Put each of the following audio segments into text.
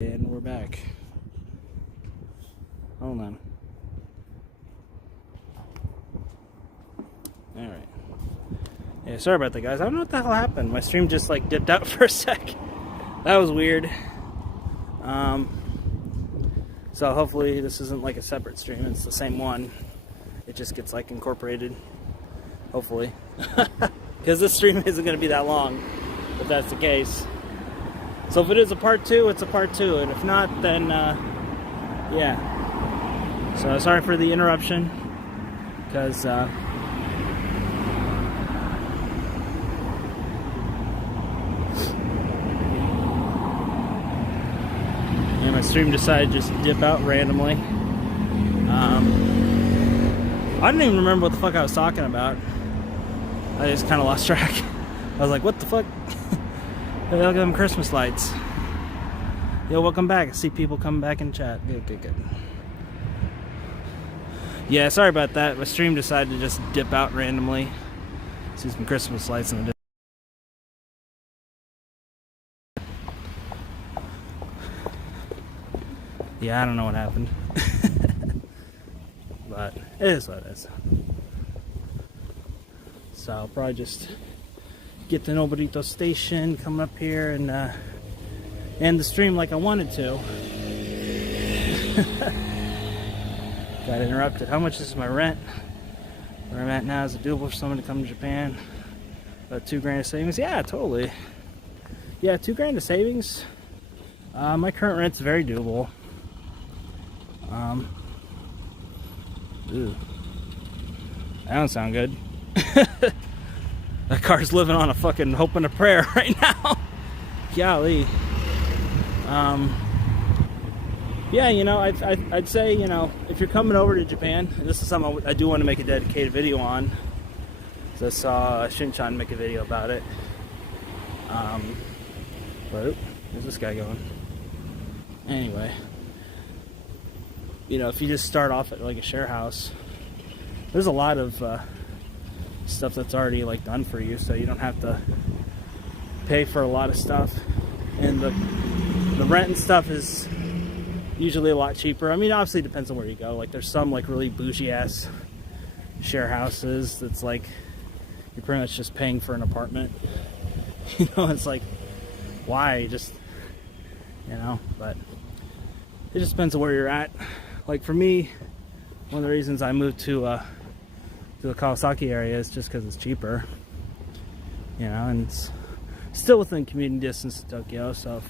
And we're back. Hold on. Alright. Yeah, sorry about that, guys. I don't know what the hell happened. My stream just like dipped out for a sec. That was weird. So hopefully this isn't like a separate stream. It's the same one. It just gets like incorporated. Hopefully. Because this stream isn't going to be that long, if that's the case. So if it is a part 2, it's a part 2. And if not, then, yeah. So sorry for the interruption. Because, yeah, my stream decided to just dip out randomly. I didn't even remember what the fuck I was talking about. I just kind of lost track. I was like, what the fuck? Hey, look at them Christmas lights. Yo, welcome back. I see people coming back in chat. Good. Yeah, sorry about that. My stream decided to just dip out randomly. See some Christmas lights in the distance. Yeah, I don't know what happened. But it is what it is. So I'll probably just get the Noborito station, come up here and end the stream like I wanted to. Got interrupted. How much is my rent? Where I'm at now, is it doable for someone to come to Japan? About $2,000 of savings? Yeah, totally. Yeah, $2,000 of savings. My current rent's very doable. Ooh. That don't sound good. That car's living on a fucking hope and a prayer right now. Golly. Yeah, you know, I'd say, you know, if you're coming over to Japan, and this is something I do want to make a dedicated video on. So I saw Shinchan make a video about it. But where's this guy going? Anyway, you know, if you just start off at like a share house, there's a lot of stuff that's already like done for you, so you don't have to pay for a lot of stuff, and the rent and stuff is usually a lot cheaper. I mean, obviously it depends on where you go. Like there's some like really bougie ass share houses that's like you're pretty much just paying for an apartment. You know, it's like, why? Just, you know, but it just depends on where you're at. Like for me, one of the reasons I moved to the Kawasaki area is just because it's cheaper, you know, and it's still within commuting distance to Tokyo. So if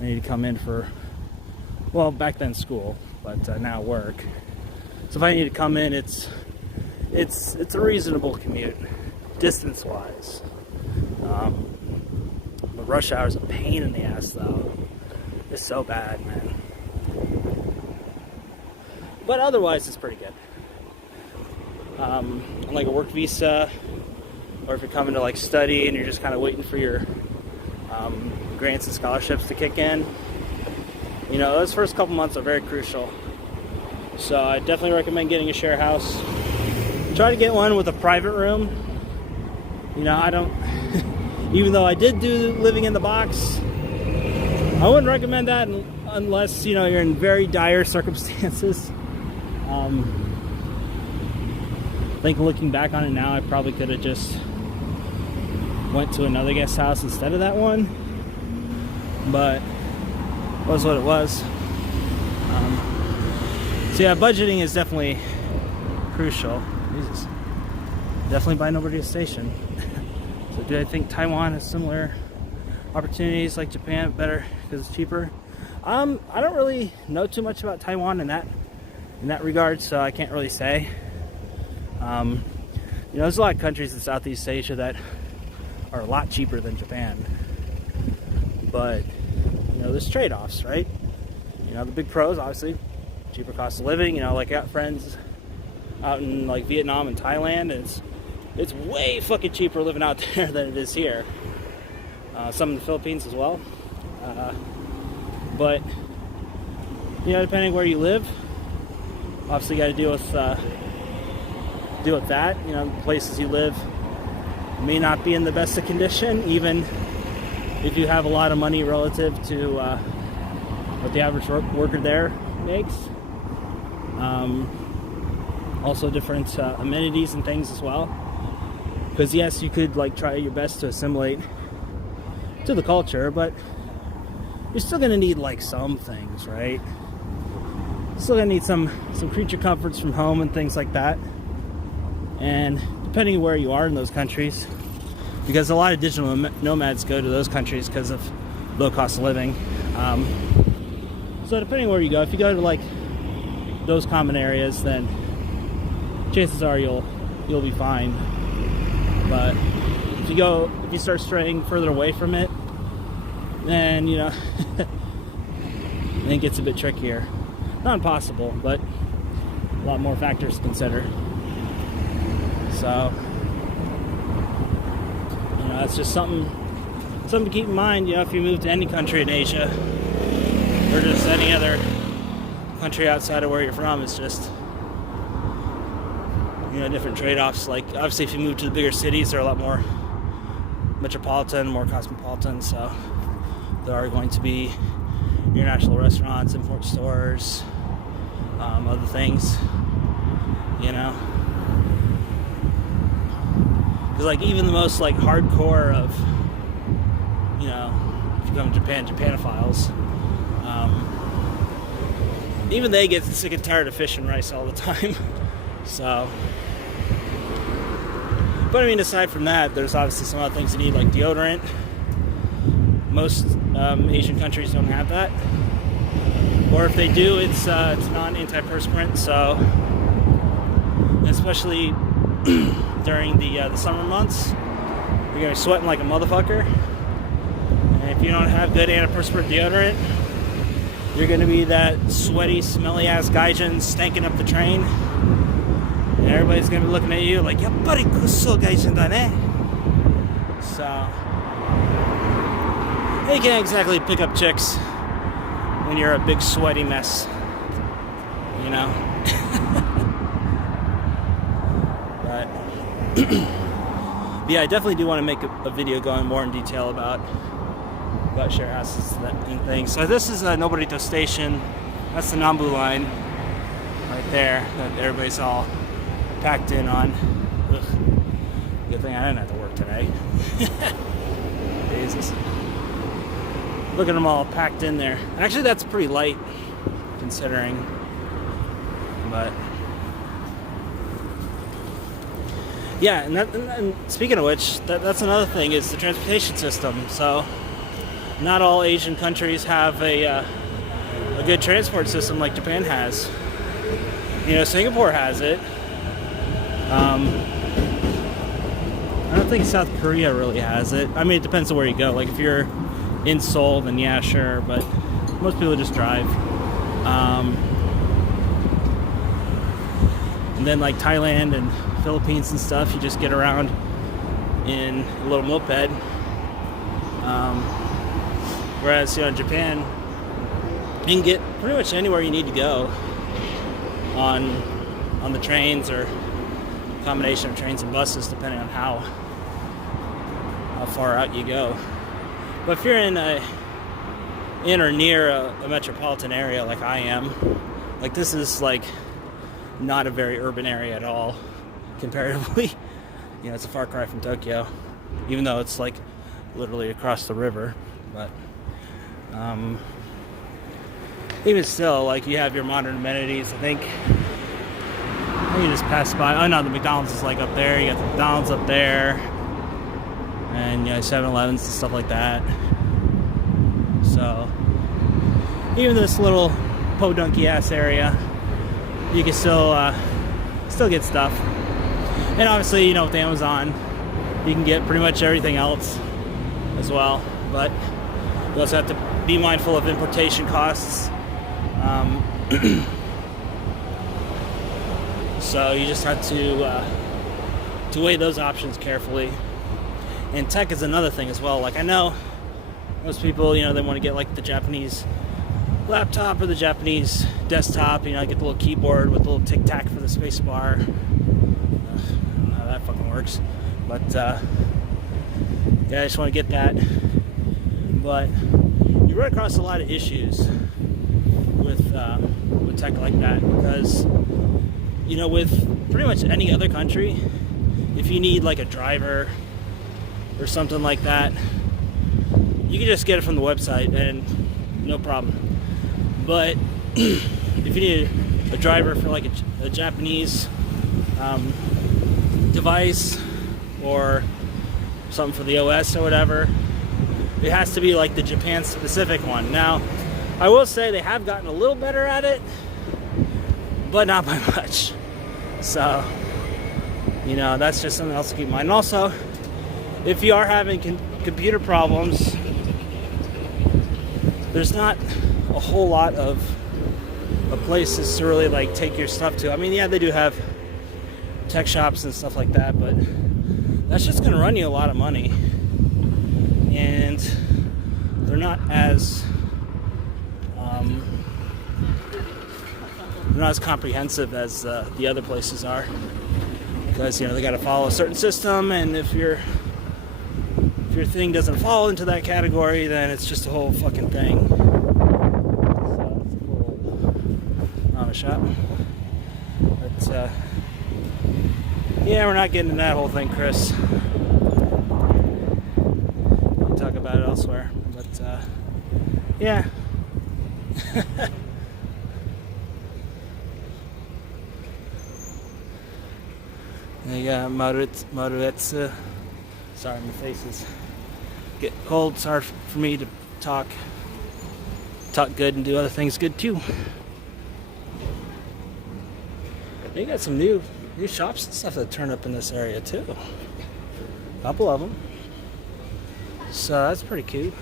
I need to come in for, well, back then school, but now work. So if I need to come in, it's a reasonable commute, distance-wise. But rush hour is a pain in the ass, though. It's so bad, man. But otherwise, it's pretty good. On like a work visa, or if you're coming to like study and you're just kind of waiting for your grants and scholarships to kick in, you know, those first couple months are very crucial. So I definitely recommend getting a share house. Try to get one with a private room. You know, I don't, even though I did do living in the box, I wouldn't recommend that unless, you know, you're in very dire circumstances. I think looking back on it now, I probably could have just went to another guest house instead of that one, but it was what it was. So yeah, budgeting is definitely crucial. Jesus. Definitely buy Noborito Station. So do I think Taiwan has similar opportunities like Japan, better because it's cheaper? I don't really know too much about Taiwan in that regard, so I can't really say. You know, there's a lot of countries in Southeast Asia that are a lot cheaper than Japan, but you know, there's trade-offs, right? You know, the big pros, obviously, cheaper cost of living. You know, like I got friends out in like Vietnam and Thailand, and it's way fucking cheaper living out there than it is here. Some in the Philippines as well. But you know, depending where you live, obviously you got to deal with that. You know, places you live may not be in the best of condition, even if you have a lot of money relative to what the average worker there makes. Also different amenities and things as well. Because yes, you could like try your best to assimilate to the culture, but you're still gonna need like some things, right? Still gonna need some creature comforts from home and things like that. And depending on where you are in those countries, because a lot of digital nomads go to those countries because of low cost of living. So depending on where you go, if you go to like those common areas, then chances are you'll be fine. But if you start straying further away from it, then then it gets a bit trickier. Not impossible, but a lot more factors to consider. So that's just something to keep in mind. If you move to any country in Asia or just any other country outside of where you're from, it's just different trade-offs. Like obviously, if you move to the bigger cities, they're a lot more metropolitan, more cosmopolitan. So there are going to be international restaurants, import stores, other things. Because like even the most like hardcore of if you come to Japan, Japanophiles, even they get sick and tired of fish and rice all the time. So, but I mean, aside from that, there's obviously some other things you need, like deodorant. Most Asian countries don't have that, or if they do, it's non-antiperspirant. So, especially during the summer months, you're gonna be sweating like a motherfucker, and if you don't have good antiperspirant deodorant, you're gonna be that sweaty, smelly ass gaijin stanking up the train, and everybody's gonna be looking at you like, yappari kusso gaijin da ne. So you can't exactly pick up chicks when you're a big sweaty mess, But yeah, I definitely do want to make a video going more in detail about share houses and things. So this is Noborito Station. That's the Nambu line right there that everybody's all packed in on. Ugh. Good thing I didn't have to work today. Jesus. Look at them all packed in there. Actually, that's pretty light considering. But yeah, and speaking of which, that's another thing is the transportation system. So not all Asian countries have a good transport system like Japan has. Singapore has it. I don't think South Korea really has it. I mean, it depends on where you go. Like if you're in Seoul, then yeah, sure. But most people just drive. And then like Thailand and Philippines and stuff, you just get around in a little moped. Whereas in Japan, you can get pretty much anywhere you need to go on the trains or a combination of trains and buses, depending on how far out you go. But if you're in or near a metropolitan area like I am, like this is like not a very urban area at all comparatively. It's a far cry from Tokyo, even though it's like literally across the river. But even still, like you have your modern amenities. I think you just pass by. Oh no, the McDonald's is like up there. You got the McDonald's up there, and 7-Elevens and stuff like that. So even this little podunky ass area, you can still get stuff. And obviously, with Amazon, you can get pretty much everything else as well. But you also have to be mindful of importation costs. So you just have to weigh those options carefully. And tech is another thing as well. Like I know most people, they want to get like the Japanese laptop or the Japanese desktop. Get the little keyboard with the little tic tac for the space bar. I don't know how that fucking works, but yeah, I just want to get that. But you run across a lot of issues with tech like that, because with pretty much any other country, if you need like a driver or something like that, you can just get it from the website and no problem. But if you need a driver for like a Japanese device or something for the OS or whatever, it has to be like the Japan specific one. Now, I will say they have gotten a little better at it, but not by much. So, that's just something else to keep in mind. And also, if you are having computer problems, there's not a whole lot of places to really like take your stuff to. I mean, yeah, they do have tech shops and stuff like that, but that's just going to run you a lot of money, and they're not as comprehensive as the other places are, because they got to follow a certain system, and if your thing doesn't fall into that category, then it's just a whole fucking thing. So it's a little on a shop, but yeah, we're not getting into that whole thing, Chris. We'll talk about it elsewhere, but yeah. You got Maruetsu. Sorry, my face is getting cold. Sorry for me to talk good and do other things good too. They got some new shops and stuff that turn up in this area too. A couple of them. So that's pretty cool.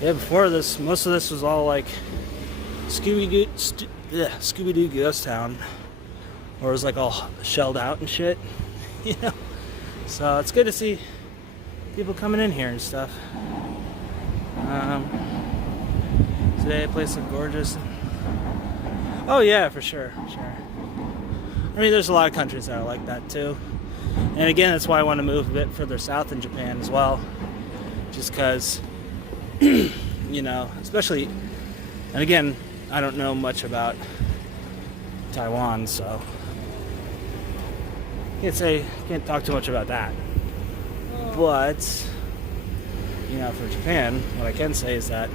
Yeah, before this, most of this was all like Scooby-Doo Ghost Town, or it was like all shelled out and shit, So it's good to see people coming in here and stuff. Today, the place looked gorgeous. Oh yeah, for sure. I mean, there's a lot of countries that are like that too. And again, that's why I want to move a bit further south in Japan as well. Just because, especially, and again, I don't know much about Taiwan, so can't talk too much about that. But, for Japan, what I can say is that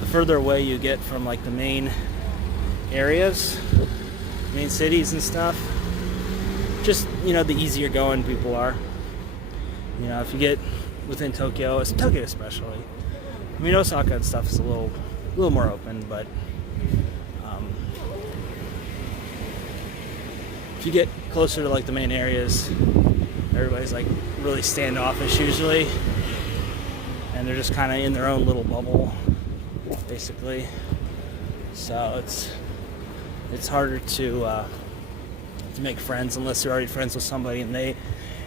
the further away you get from like the main areas, main cities and stuff, just, the easier going people are. If you get within Tokyo especially. I mean, Osaka and stuff is a little more open, but if you get closer to like the main areas, everybody's like really standoffish usually, and they're just kind of in their own little bubble, basically. So it's harder to make friends unless you're already friends with somebody and they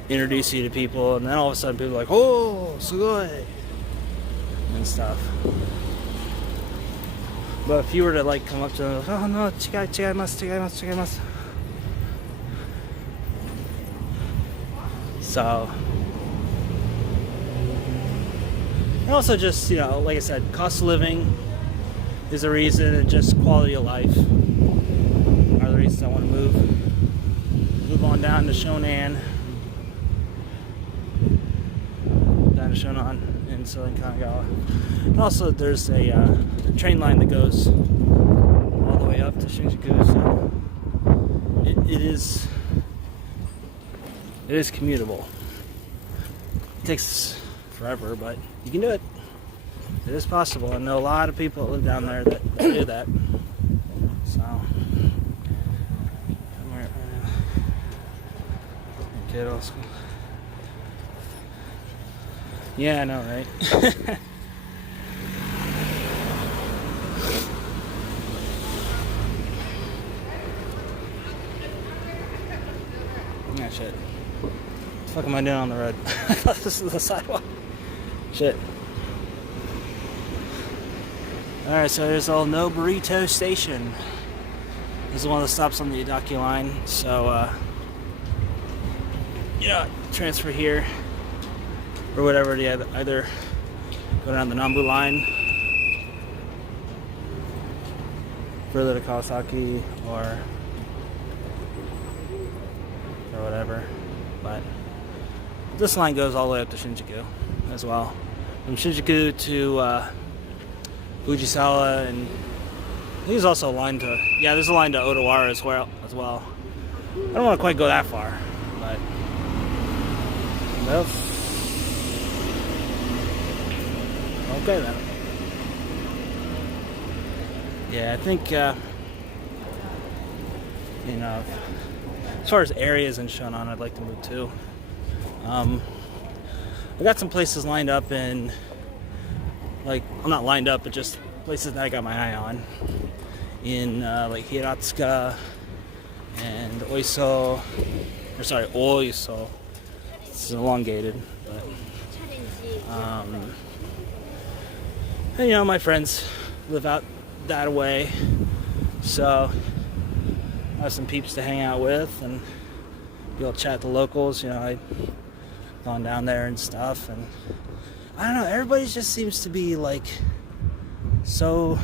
introduce you to people, and then all of a sudden people are like, oh, sugoi, and stuff. But if you were to like come up to them, oh no, chigaimasu. So, and also just, like I said, cost of living is a reason, and just quality of life are the reasons I want to move on down to Shonan in Southern Kanagawa. And also there's a train line that goes all the way up to Shinjuku, so it is commutable. It takes forever, but you can do it. It is possible. I know a lot of people that live down there that do that. So, come here, kiddos. Yeah, I know, right? Yeah, shit. What the fuck am I doing on the road? I thought this was the sidewalk. Shit. Alright, so there's old No Burrito Station. This is one of the stops on the Idaki line. So, transfer here or whatever. Yeah, either go down the Nambu line further to Kawasaki or whatever. But this line goes all the way up to Shinjuku as well. From Shinjuku to Fujisawa, and there's also a line to, yeah, there's a line to Odawara as well. I don't want to quite go that far, but well, okay then. Yeah, I think you know, as far as areas in Shonan, I'd like to move too. I got some places lined up in, like, well, not lined up, but just places that I got my eye on in like Hiratsuka and Oiso. It's elongated, but and you know, my friends live out that way, so I have some peeps to hang out with and be able to chat to locals. You know, I've gone down there and stuff, and I don't know, everybody just seems to be like so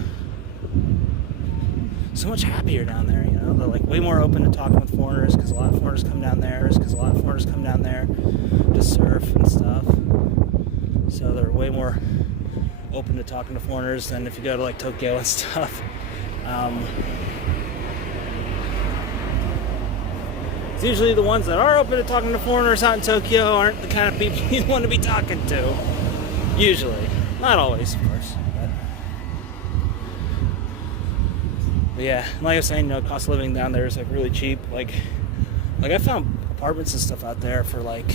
much happier down there. You know, they're like way more open to talking with foreigners, because a lot of foreigners come down there to surf and stuff. So they're way more open to talking to foreigners than if you go to like Tokyo and stuff. It's usually the ones that are open to talking to foreigners out in Tokyo aren't the kind of people you want to be talking to. Usually. Not always, of course. But yeah, like I was saying, you know, cost of living down there is like really cheap. Like I found apartments and stuff out there for like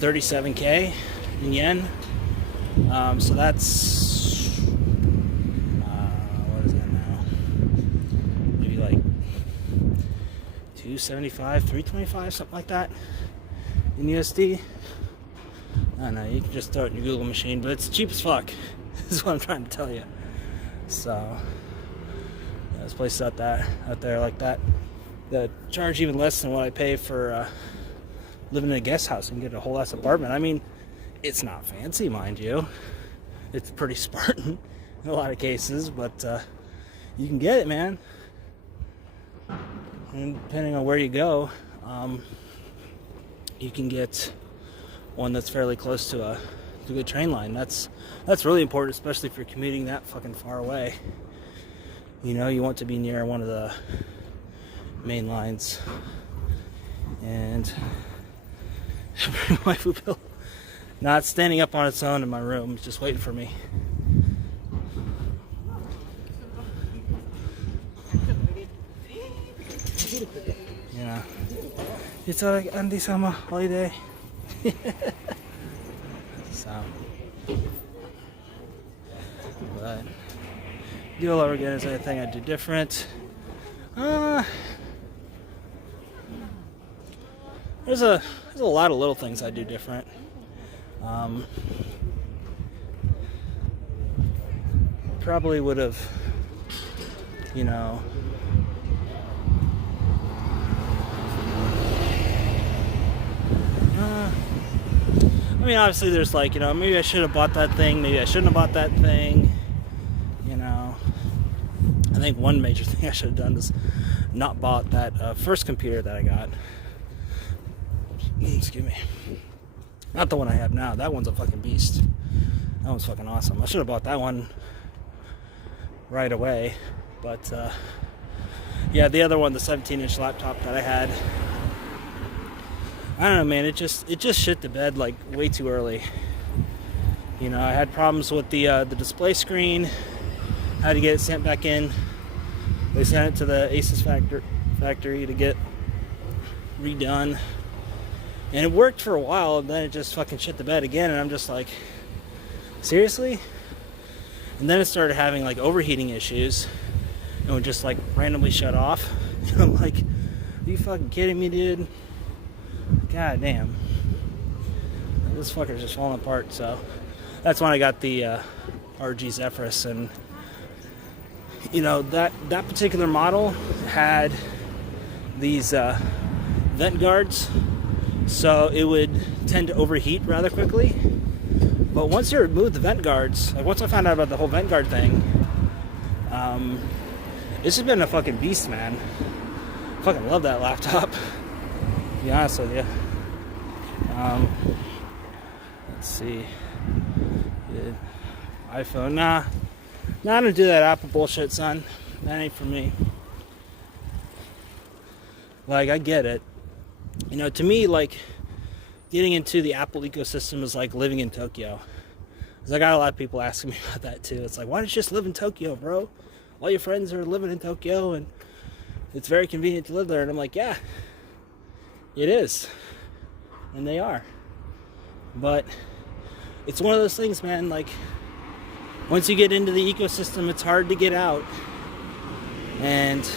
37K in yen. So that's what is that now? Maybe like 275, 325, something like that in USD. I don't know, you can just throw it in your Google machine, but it's cheap as fuck. This is what I'm trying to tell you. So there's places out there like that charge even less than what I pay for living in a guest house and get a whole ass apartment. I mean, it's not fancy, mind you. It's pretty Spartan in a lot of cases, but you can get it, man. And depending on where you go, you can get one that's fairly close to a good train line. That's really important, especially if you're commuting that fucking far away. You know, you want to be near one of the main lines. And my waifu not standing up on its own in my room, just waiting for me. You know, it's like Andy-sama holiday. So, but do all over again is anything I do different. There's a lot of little things I do different. Probably would have, you know, I mean, obviously there's like, you know, maybe I should have bought that thing, maybe I shouldn't have bought that thing, you know. I think one major thing I should have done is not bought that first computer that I got. Excuse me. Not the one I have now. That one's a fucking beast. That one's fucking awesome. I should have bought that one right away. But, yeah, the other one, the 17-inch laptop that I had, I don't know, man. It just shit the bed like way too early. You know, I had problems with the display screen. I had to get it sent back in. They sent it to the Asus factory to get redone. And it worked for a while, and then it just fucking shit the bed again, and I'm just like, seriously? And then it started having like overheating issues, and would just like randomly shut off. And I'm like, are you fucking kidding me, dude? God damn. This fucker's just falling apart. So that's when I got the RG Zephyrus, and you know, that particular model had these vent guards, so it would tend to overheat rather quickly. But once you remove the vent guards, like once I found out about the whole vent guard thing, this has been a fucking beast, man. Fucking love that laptop, to be honest with you. Let's see. iPhone, nah, I don't do that Apple bullshit, son. That ain't for me. Like, I get it. You know, to me, like, getting into the Apple ecosystem is like living in Tokyo. Because I got a lot of people asking me about that too. It's like, why don't you just live in Tokyo, bro? All your friends are living in Tokyo and it's very convenient to live there. And I'm like, yeah, it is. And they are. But it's one of those things, man, like, once you get into the ecosystem, it's hard to get out. And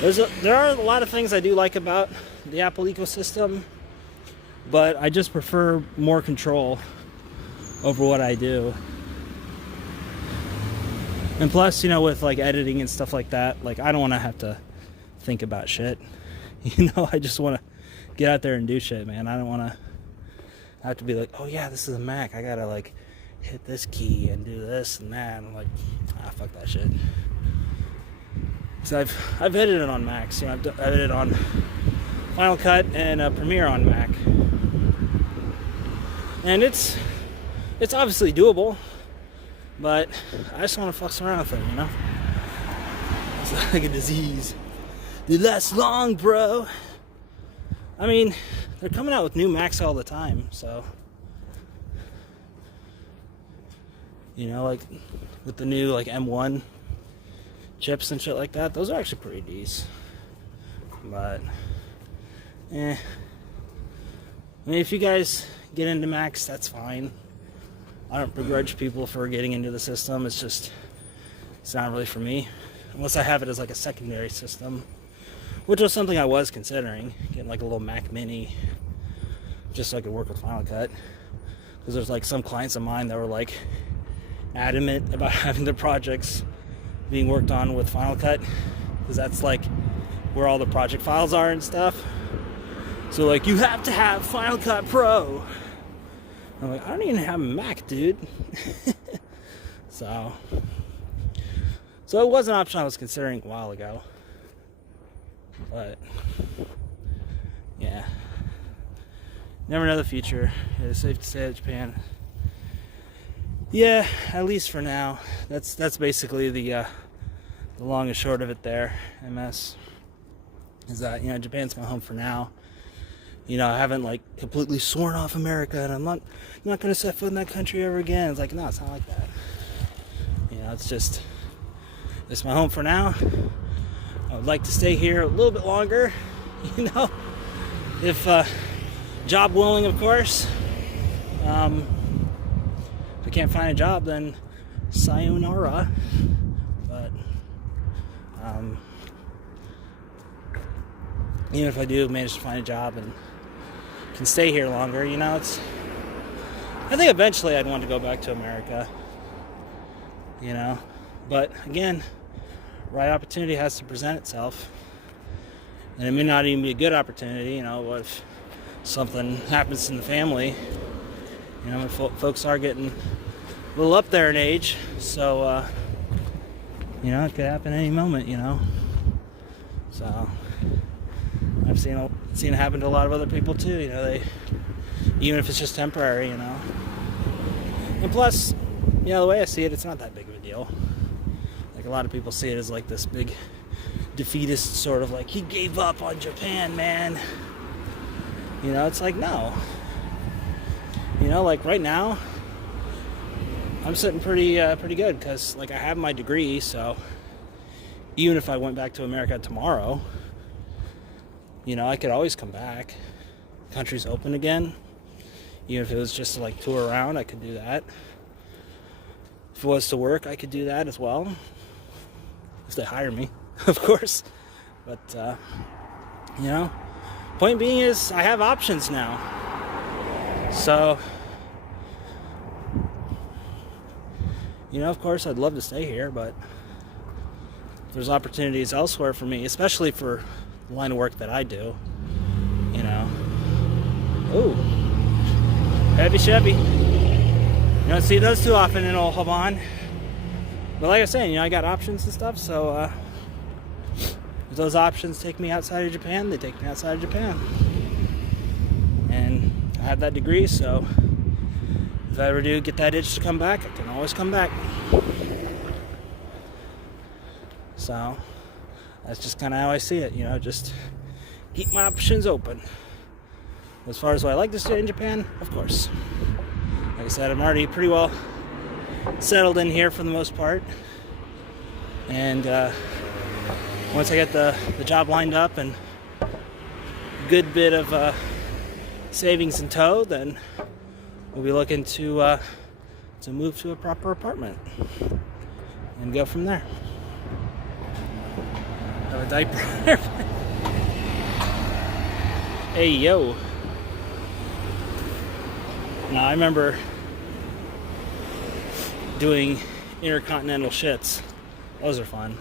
there are a lot of things I do like about the Apple ecosystem, but I just prefer more control over what I do. And plus, you know, with like editing and stuff like that, like I don't want to have to think about shit. You know, I just want to get out there and do shit, man. I don't want to have to be like, oh yeah, this is a Mac. I gotta like hit this key and do this and that. And I'm like, fuck that shit. So I've edited on Macs. You know, I've edited on Final Cut and Premiere on Mac, and it's obviously doable, but I just want to fuck around with it, you know. It's like a disease. It lasts long, bro. I mean, they're coming out with new Macs all the time, so you know, like with the new like M1 chips and shit like that, those are actually pretty decent. But I mean, if you guys get into Macs, that's fine. I don't begrudge people for getting into the system. It's just, it's not really for me, unless I have it as like a secondary system, which was something I was considering, getting like a little Mac Mini just so I could work with Final Cut, because there's like some clients of mine that were like adamant about having their projects being worked on with Final Cut, because that's like where all the project files are and stuff. So like, you have to have Final Cut Pro. I'm like, I don't even have a Mac, dude. so it was an option I was considering a while ago, but yeah, never know the future. It's safe to say that Japan, yeah, at least for now, that's basically the long and short of it there. MS is that, you know, Japan's my home for now. You know, I haven't like completely sworn off America, and I'm not going to set foot in that country ever again. It's like, no, it's not like that. You know, it's my home for now. I would like to stay here a little bit longer, you know, if job willing, of course. If I can't find a job, then sayonara. But even if I do manage to find a job and can stay here longer, you know, I think eventually I'd want to go back to America, you know, but again, right opportunity has to present itself, and it may not even be a good opportunity. You know, what if something happens in the family? You know, folks are getting a little up there in age, so you know, it could happen any moment, you know. So I've seen it happen to a lot of other people too. You know, even if it's just temporary, you know. And plus, you know, the way I see it, it's not that big of a deal. Like, a lot of people see it as like this big defeatist sort of like, he gave up on Japan, man. You know, it's like, no. You know, like right now, I'm sitting pretty good, because like I have my degree, so even if I went back to America tomorrow, you know, I could always come back. Country's open again. Even if it was just to like tour around, I could do that. If it was to work, I could do that as well. If they hire me, of course. But, you know, point being is I have options now. So, you know, of course, I'd love to stay here, but there's opportunities elsewhere for me, especially for the line of work that I do, you know. Ooh, heavy Chevy. You don't see those too often in old Haban. But like I was saying, you know, I got options and stuff, so if those options take me outside of Japan, they take me outside of Japan. And I have that degree, so if I ever do get that itch to come back, I can always come back. So that's just kind of how I see it, you know, just keep my options open. As far as what I like to stay in Japan, of course. Like I said, I'm already pretty well settled in here for the most part. And once I get the job lined up and a good bit of savings in tow, then we'll be looking to move to a proper apartment and go from there. Have a diaper. Hey, yo. Now, I remember doing intercontinental shits. Those are fun.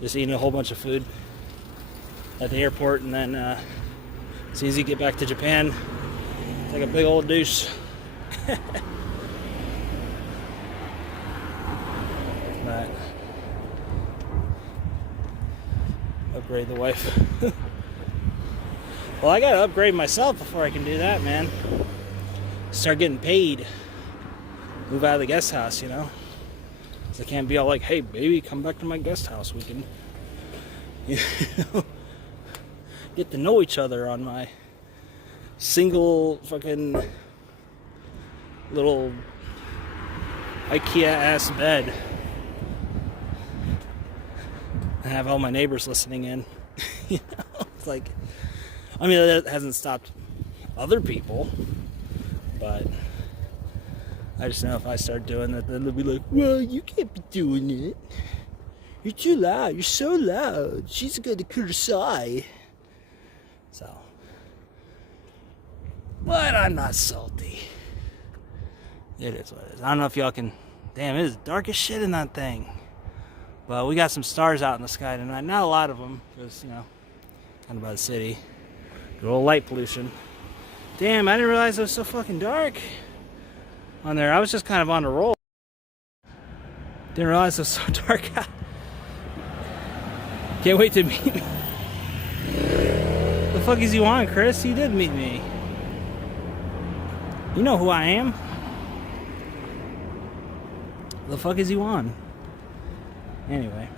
Just eating a whole bunch of food at the airport, and then as soon as you get back to Japan, take a big old douche. But upgrade the wife. Well, I gotta upgrade myself before I can do that, man. Start getting paid. Move out of the guest house, you know. So I can't be all like, hey, baby, come back to my guest house. We can, you know, get to know each other on my single fucking little IKEA-ass bed. And have all my neighbors listening in. You know, it's like, I mean, that hasn't stopped other people, but I just know if I start doing that, then they'll be like, well, you can't be doing it. You're too loud. You're so loud. She's going to criticize. So, but I'm not salty. It is what it is. I don't know if y'all can, damn, it is dark as shit in that thing. But we got some stars out in the sky tonight. Not a lot of them, because, you know, kind of by the city. Good old light pollution. Damn, I didn't realize it was so fucking dark on there. I was just kind of on a roll. Didn't realize it was so dark. Can't wait to meet me. The fuck is you on, Chris? You did meet me. You know who I am. The fuck is you on? Anyway,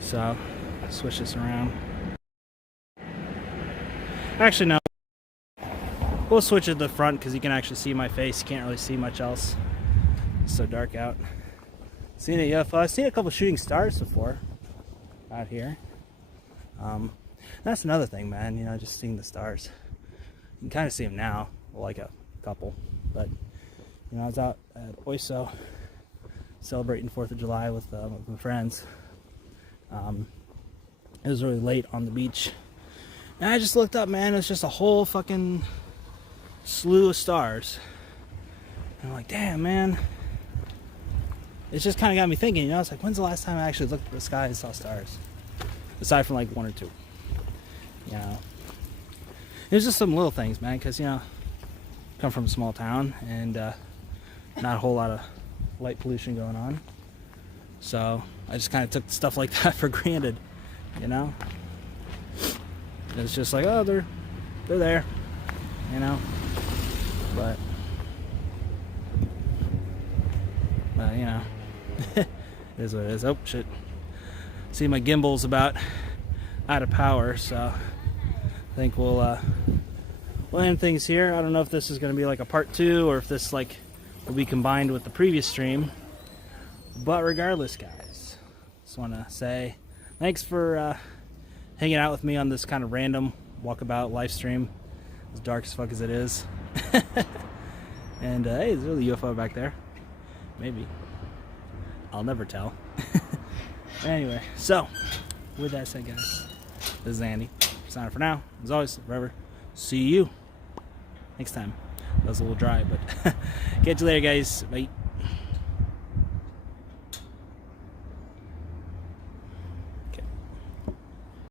so switch this around. Actually, no. We'll switch it to the front because you can actually see my face. You can't really see much else. It's so dark out. Seen a UFO. I've seen a couple shooting stars before out here. That's another thing, man. You know, just seeing the stars. You can kind of see them now, like a couple. But you know, I was out at Oiso celebrating 4th of July with my friends. It was really late on the beach. And I just looked up, man. It was just a whole fucking slew of stars. And I'm like, damn, man. It just kind of got me thinking, you know. It's like, when's the last time I actually looked at the sky and saw stars? Aside from like one or two. You know. It was just some little things, man. Because, you know, I come from a small town. And not a whole lot of light pollution going on. So I just kind of took stuff like that for granted, you know. It's just like, oh, they're there, you know. But you know, it is what it is. Oh shit! See, my gimbal's about out of power, so I think we'll end things here. I don't know if this is going to be like a part 2 or if this like will be combined with the previous stream. But regardless, guys, just want to say thanks for hanging out with me on this kind of random walkabout live stream, as dark as fuck as it is. And hey, there's really a UFO back there. Maybe. I'll never tell. Anyway, so with that said, guys, this is Andy. Signing for now. As always, forever. See you next time. That was a little dry, but catch you later, guys. Bye.